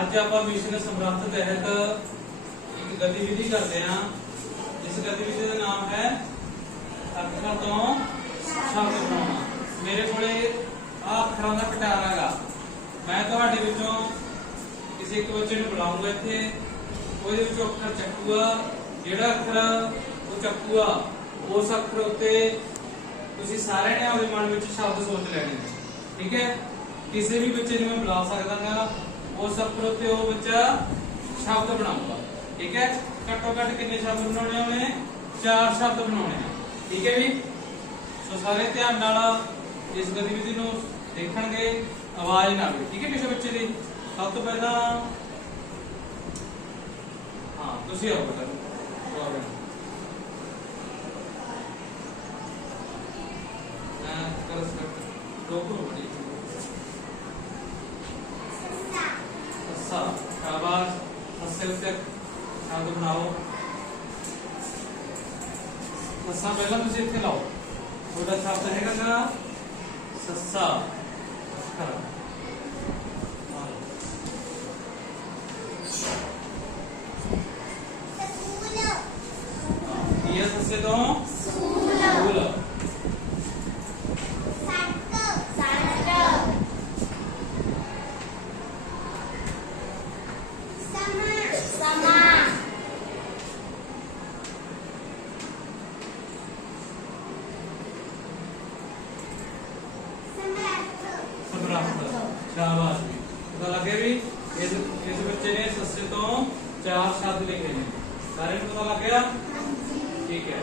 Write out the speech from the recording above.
ਅੱਜ ਆਪਾਂ ਮਿਸ਼ਨ ਸਮਰੱਥ ਤਹਿਤ ਇੱਕ ਗਤੀਵਿਧੀ ਕਰਦੇ ਹਾਂ। ਇਸ ਗਤੀਵਿਧੀ ਦਾ ਨਾਮ ਹੈ ਅੱਖਰਾਂ ਤੋਂ ਸ਼ਬਦ ਬਣਾਉਣਾ। ਮੇਰੇ ਕੋਲੇ ਆ ਅੱਖਰਾਂ ਦਾ ਕਟਾਰਾ ਹੈਗਾ। ਮੈਂ ਤੁਹਾਡੇ ਵਿੱਚੋਂ ਕਿਸੇ ਇੱਕ ਬੱਚੇ ਨੂੰ ਬੁਲਾਉਂਗਾ ਇੱਥੇ। ਉਹਦੇ ਵਿੱਚੋਂ ਅੱਖਰ ਚੱਕੂਗਾ। ਜਿਹੜਾ ਅੱਖਰ ਉਹ ਚੱਕੂਗਾ, ਉਸ ਅੱਖਰ ਉੱਤੇ ਤੁਸੀਂ ਸਾਰਿਆਂ ਨੇ ਆਪਣੇ ਮਨ ਵਿੱਚ ਸ਼ਬਦ ਸੋਚ ਲੈਣੇ ਠੀਕ ਹੈ? ਕਿਸੇ ਵੀ ਬੱਚੇ ਨੂੰ ਮੈਂ ਬੁਲਾ ਸਕਦਾ ਹਾਂ। ਉਸ ਅੱਖਰ ਉੱਤੇ ਉਹ ਬੱਚਾ ਸ਼ਬਦ ਬਣਾਊਗਾ। ਠੀਕ ਹੈ? ਘੱਟੋ ਘੱਟ ਕਿੰਨੇ ਸ਼ਬਦ ਬਣਾਉਣੇ ਉਹਨੇ? ਚਾਰ ਸ਼ਬਦ ਬਣਾਉਣੇ ਆ। ਠੀਕ ਹੈ ਵੀ ਸੋ ਸਾਰੇ ਧਿਆਨ ਨਾਲ ਇਸ ਗਤੀਵਿਧੀ ਨੂੰ ਦੇਖਣਗੇ, ਆਵਾਜ਼ ਨਾ ਆਵੇ ਠੀਕ ਹੈ ਕਿਸੇ ਬੱਚੇ ਦੀ? ਸਭ ਤੋਂ ਪਹਿਲਾਂ ਹਾਂ, ਤੁਸੀਂ ਆਓ ਬੇਟਾ। ਆਓ ਬੇਟਾ। ਕਰ ਸਕਦਾ ਬੜੀ ਅੱਛਾ ਸ਼ਾਬਾਸ਼ ਉੱਤੇ ਸ਼ਬਦ ਬਣਾਓ। ਸੱਸਾ ਪਹਿਲਾਂ ਤੁਸੀਂ ਇੱਥੇ ਲਾਓ। ਉਹਦਾ ਸ਼ਬਦ ਹੈਗਾ ਗਾ ਸੱਸਾ। ਅੱਖਰ ਕੀ ਹੈ ਸੱਸੇ ਤੋਂ? ਸੂਲ। ਪ੍ਰਾਪਤ ਸ਼ਾਬਾਸ਼ ਜੀ। ਪਤਾ ਲੱਗੇ ਵੀ ਇਸ ਇਸ ਬੱਚੇ ਨੇ ਸੱਸੇ ਤੋਂ ਚਾਰ ਸ਼ਬਦ ਲਿਖੇ ਨੇ। ਸਾਰੇ ਨੂੰ ਪਤਾ ਲੱਗਿਆ ਠੀਕ ਹੈ।